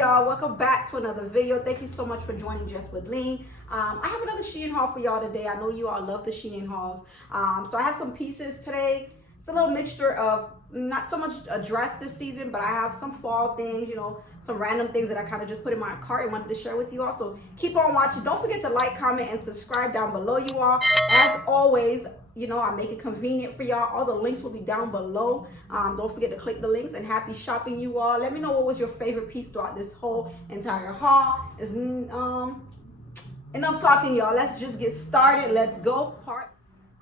y'all, welcome back to another video. Thank you so much for joining Just with Lean. I have another Shein haul for y'all today. I know you all love the Shein hauls. So I have some pieces today. It's a little mixture of not so much a dress this season, but I have some fall things, you know, some random things that I kind of just put in my cart and wanted to share with you all. So keep on watching. Don't forget to like, comment, and subscribe down below, you all. As always, you know, I make it convenient for y'all. All the links will be down below. Don't forget to click the links, and happy shopping, you all. Let me know what was your favorite piece throughout this whole entire haul. Is enough talking, y'all. Let's just get started. Let's go.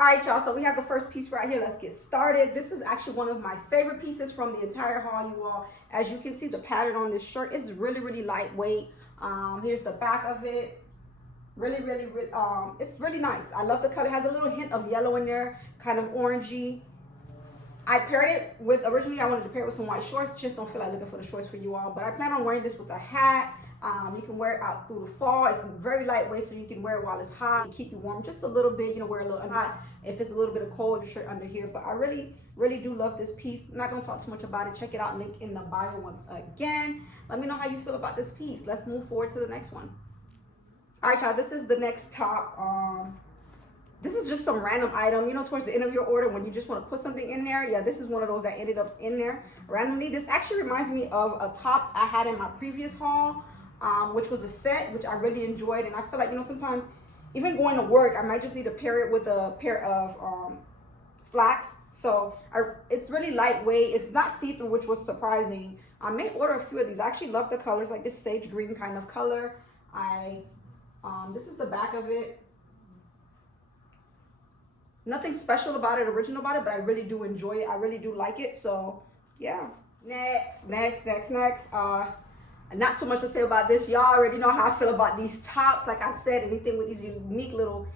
All right, y'all, so we have the first piece right here. Let's get started. This is actually one of my favorite pieces from the entire haul, you all. As you can see, the pattern on this shirt is really, really lightweight. Here's the back of it. Really, it's really nice. I love the color. It has a little hint of yellow in there, kind of orangey. I paired it with, originally I wanted to pair it with some white shorts. Just don't feel like looking for the shorts for you all. But I plan on wearing this with a hat. You can wear it out through the fall. It's very lightweight, so you can wear it while it's hot and keep you warm just a little bit. You know, wear a little hot if it's a little bit of cold shirt under here. But I really do love this piece. I'm not going to talk too much about it. Check it out. Link in the bio once again. Let me know how you feel about this piece. Let's move forward to the next one. All right, y'all, this is the next top. This is just some random item, you know, towards the end of your order when you just want to put something in there. Yeah, this is one of those that ended up in there randomly. This actually reminds me of a top I had in my previous haul, which was a set, which I really enjoyed. And I feel like, you know, sometimes even going to work, I might just need to pair it with a pair of slacks. So it's really lightweight. It's not see-through, which was surprising. I may order a few of these. I actually love the colors, like this sage green kind of color. This is the back of it. Nothing special about it, original about it, but I really do enjoy it. I really do like it. So yeah. Next. Not too much to say about this. Y'all already know how I feel about these tops. Like I said, anything with these unique little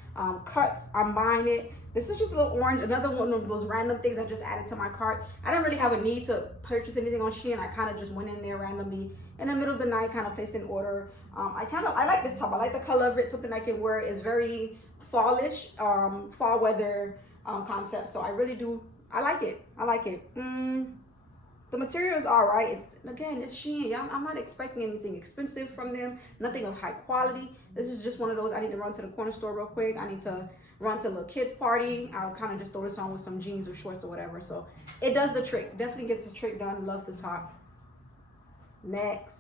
cuts, I'm buying it. This is just a little orange. Another one of those random things I just added to my cart. I didn't really have a need to purchase anything on Shein. I kind of just went in there randomly in the middle of the night, kind of placed an order. I like this top. I like the color of it. Something I can wear. Is very fallish, fall weather concept. So I really do. I like it. The material is all right. It's Shein. I'm not expecting anything expensive from them. Nothing of high quality. This is just one of those. I need to run to the corner store real quick. I need to run to a little kid party. I'll kind of just throw this on with some jeans or shorts or whatever. So it does the trick. Definitely gets the trick done. Love the top. Next.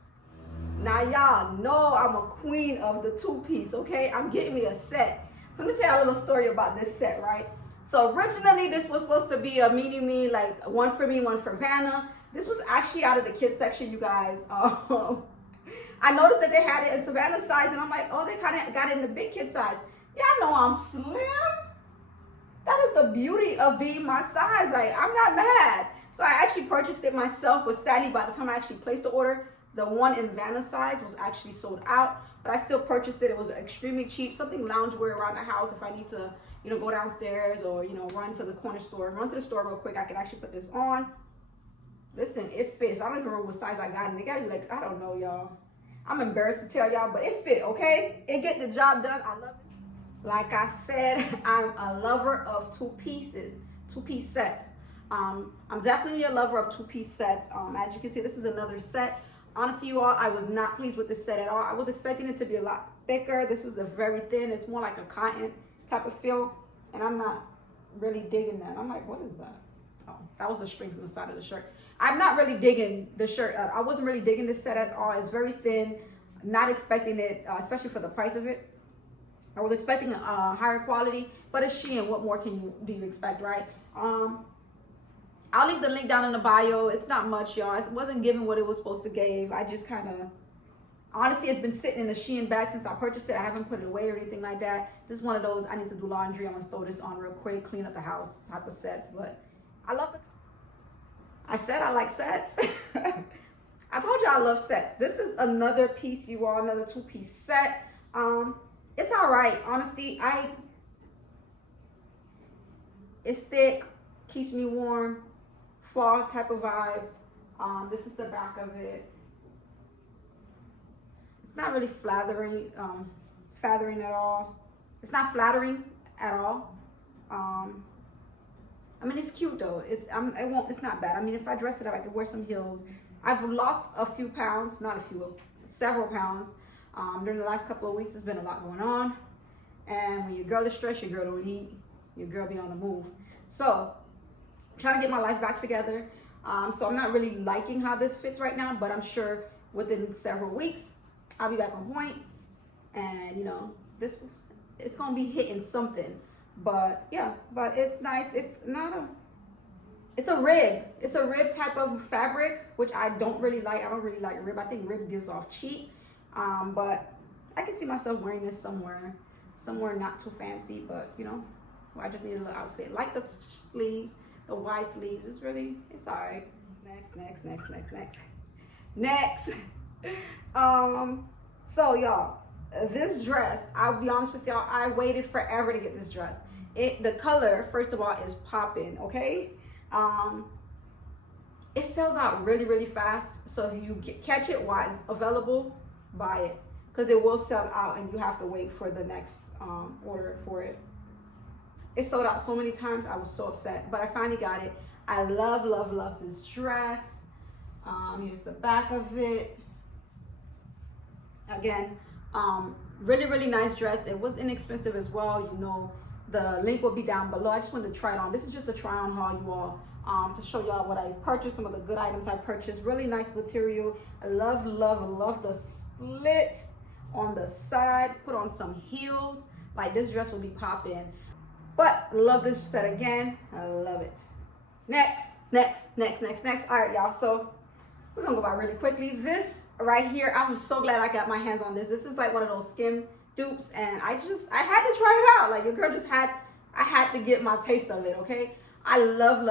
Now y'all know I'm a queen of the two-piece, okay? I'm getting me a set. So let me tell you a little story about this set, right? So originally this was supposed to be a mini-me, like one for me, one for Vanna. This was actually out of the kids section, you guys. I noticed that they had it in Savannah size, and I'm like, oh, they kind of got it in the big kid size. Y'all know I'm slim. That is the beauty of being my size. Like, I'm not mad. So I actually purchased it myself, but sadly, by the time I actually placed the order, the one in Vanna size was actually sold out. But I still purchased it. It was extremely cheap. Something loungewear around the house if I need to, you know, go downstairs or, you know, run to the corner store, run to the store real quick. I can actually put this on. Listen, it fits. I don't even remember what size I got. And it got to be like, I don't know, y'all. I'm embarrassed to tell y'all, but it fit, okay? It get the job done. I love it. Like I said, I'm a lover of two-piece sets. I'm definitely a lover of two-piece sets. As you can see, this is another set. Honestly, you all, I was not pleased with this set at all. I was expecting it to be a lot thicker. This was a very thin. It's more like a cotton type of feel, and I'm not really digging that. I'm like, what is that? Oh, that was a string from the side of the shirt. I'm not really digging the shirt. I wasn't really digging this set at all. It's very thin. Not expecting it, especially for the price of it. I was expecting a higher quality, but it's Shein. What more do you expect, right? I'll leave the link down in the bio. It's not much, y'all. It wasn't giving what it was supposed to give. I just kind of, honestly, it's been sitting in a Shein bag since I purchased it. I haven't put it away or anything like that. This is one of those, I need to do laundry. I'm going to throw this on real quick, clean up the house type of sets. But I love I said I like sets. I told you I love sets. This is another piece, you all, another two-piece set. It's all right. Honestly, it's thick, keeps me warm. Fall type of vibe. This is the back of it. It's not really flattering at all. It's not flattering at all. I mean, it's cute though. It's not bad. I mean, if I dress it up, I could wear some heels. I've lost a few pounds, not a few, several pounds. During the last couple of weeks, there's been a lot going on. And when your girl is stressed, your girl don't eat. Your girl be on the move. So, I'm trying to get my life back together. So I'm not really liking how this fits right now, but I'm sure within several weeks, I'll be back on point. And you know, it's gonna be hitting something. But yeah, but it's nice. It's a rib. It's a rib type of fabric, which I don't really like. I don't really like rib. I think rib gives off cheap. But I can see myself wearing this somewhere not too fancy, but you know, I just need a little outfit. Like the sleeves, the wide sleeves. It's all right. Next. So y'all, this dress, I'll be honest with y'all, I waited forever to get this dress. The color, first of all, is popping, okay? It sells out really, really fast. So if you catch it while it's available, buy it, because it will sell out and you have to wait for the next order for it. It sold out so many times. I was so upset, but I finally got it. I love this dress. Here's the back of it. Again, really nice dress. It was inexpensive as well. You know, the link will be down below. I just wanted to try it on. This is just a try on haul, you all, to show y'all what I purchased, some of the good items I purchased. Really nice material. I love the split on the side. Put on some heels. Like, this dress will be popping. But love this set again. I love it. Next. All right, y'all. So we're gonna go by really quickly. This right here, I'm so glad I got my hands on this. This is like one of those skim dupes, and I had to try it out. Like, your girl I had to get my taste of it, okay? I love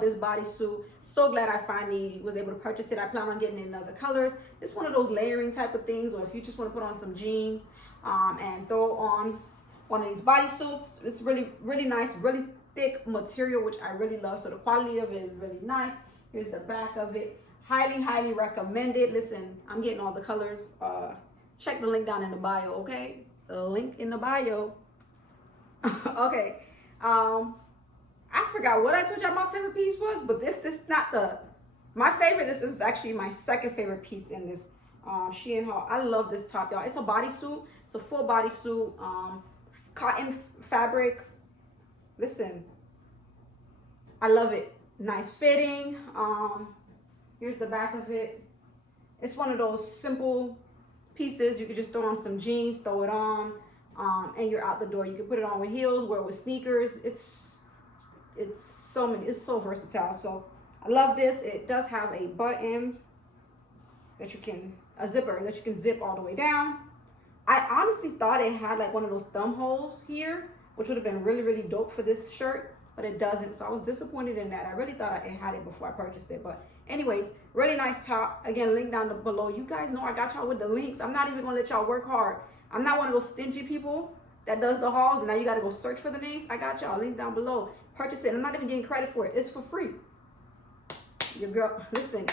this bodysuit. So glad I finally was able to purchase it. I plan on getting it in other colors. It's one of those layering type of things, or if you just want to put on some jeans and throw on one of these bodysuits. It's really nice, really thick material, which I really love. So the quality of it is really nice. Here's the back of it. Highly recommended. Listen, I'm getting all the colors. Check the link down in the bio, okay? The link in the bio. Okay. I forgot what I told y'all my favorite piece was, but if this is not my favorite, this is actually my second favorite piece in this Sheinhaul. I love this top, y'all. It's a bodysuit. It's a full bodysuit. Cotton fabric. Listen, I love it. Nice fitting. Here's the back of it. It's one of those simple pieces. You could just throw on some jeans, throw it on, and you're out the door. You can put it on with heels, wear it with sneakers. It's so versatile. So I love this. It does have a button a zipper that you can zip all the way down. I honestly thought it had like one of those thumb holes here, which would have been really dope for this shirt, but it doesn't. So I was disappointed in that. I really thought it had it before I purchased it. But anyways, really nice top. Again, link down below. You guys know I got y'all with the links. I'm not even gonna let y'all work hard. I'm not one of those stingy people that does the hauls and now you gotta go search for the names. I got y'all. Link down below. Purchase it. I'm not even getting credit for it. It's for free. Your girl, listen,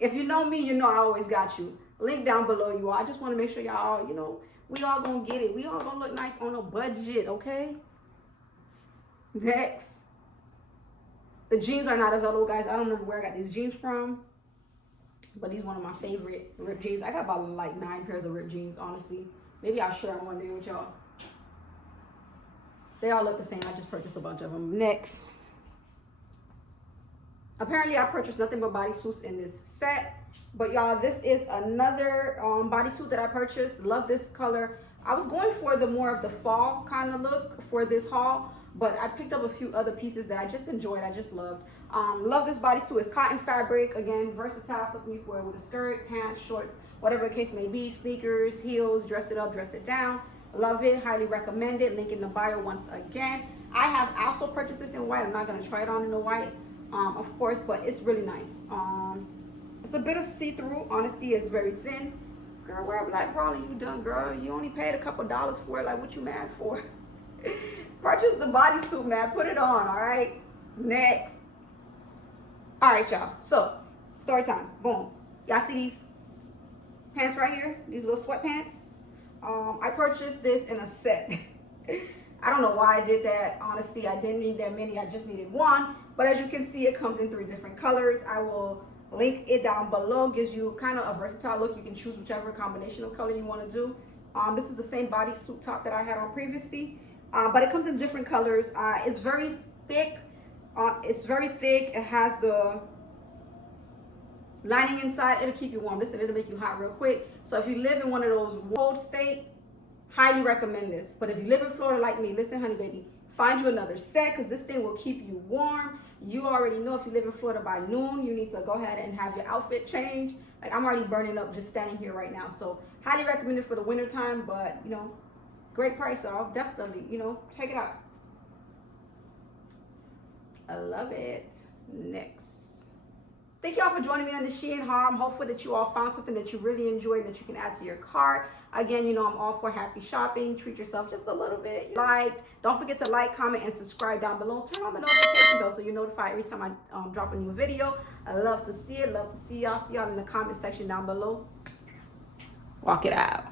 if you know me, you know I always got you. Link down below, you all. I just want to make sure y'all, you know, we all gonna get it. We all gonna look nice on a budget, okay? Next. The jeans are not available, guys. I don't remember where I got these jeans from, but these are one of my favorite ripped jeans. I got about like 9 pairs of ripped jeans, honestly. Maybe I'll share them one day with y'all. They all look the same. I just purchased a bunch of them. Next. Apparently, I purchased nothing but bodysuits in this set. But y'all, this is another bodysuit that I purchased. Love this color. I was going for the more of the fall kind of look for this haul, but I picked up a few other pieces that I just enjoyed. I just loved. Love this bodysuit. It's cotton fabric. Again, versatile. Something you can wear with a skirt, pants, shorts, whatever the case may be. Sneakers, heels, dress it up, dress it down. Love it. Highly recommend it. Link in the bio once again. I have also purchased this in white. I'm not going to try it on in the white, of course, but it's really nice. It's a bit of see-through. Honesty, it's very thin. Girl, wear a black bra, you done, girl. You only paid a couple dollars for it. Like, what you mad for? Purchase the bodysuit, man. Put it on, all right? Next. All right, y'all. So, story time. Boom. Y'all see these pants right here? These little sweatpants? I purchased this in a set. I don't know why I did that. Honestly, I didn't need that many. I just needed one. But as you can see, it comes in 3 different colors. I will link it down below. Gives you kind of a versatile look. You can choose whichever combination of color you want to do. This is the same bodysuit top that I had on previously, but it comes in different colors. It's very thick. It has the lining inside. It'll keep you warm. Listen, it'll make you hot real quick. So if you live in one of those cold states, highly recommend this. But if you live in Florida like me, listen, honey baby, find you another set, because this thing will keep you warm. You already know if you live in Florida by noon, you need to go ahead and have your outfit changed. Like, I'm already burning up just standing here right now. So highly recommend it for the winter time, but you know, great price. So I'll definitely, you know, check it out. I love it. Next. Thank you all for joining me on the Shein haul. I'm hopeful that you all found something that you really enjoyed that you can add to your cart. Again, you know, I'm all for happy shopping. Treat yourself just a little bit. Don't forget to like, comment, and subscribe down below. Turn on the notification bell so you're notified every time I drop a new video. I love to see it. Love to see y'all. See y'all in the comment section down below. Walk it out.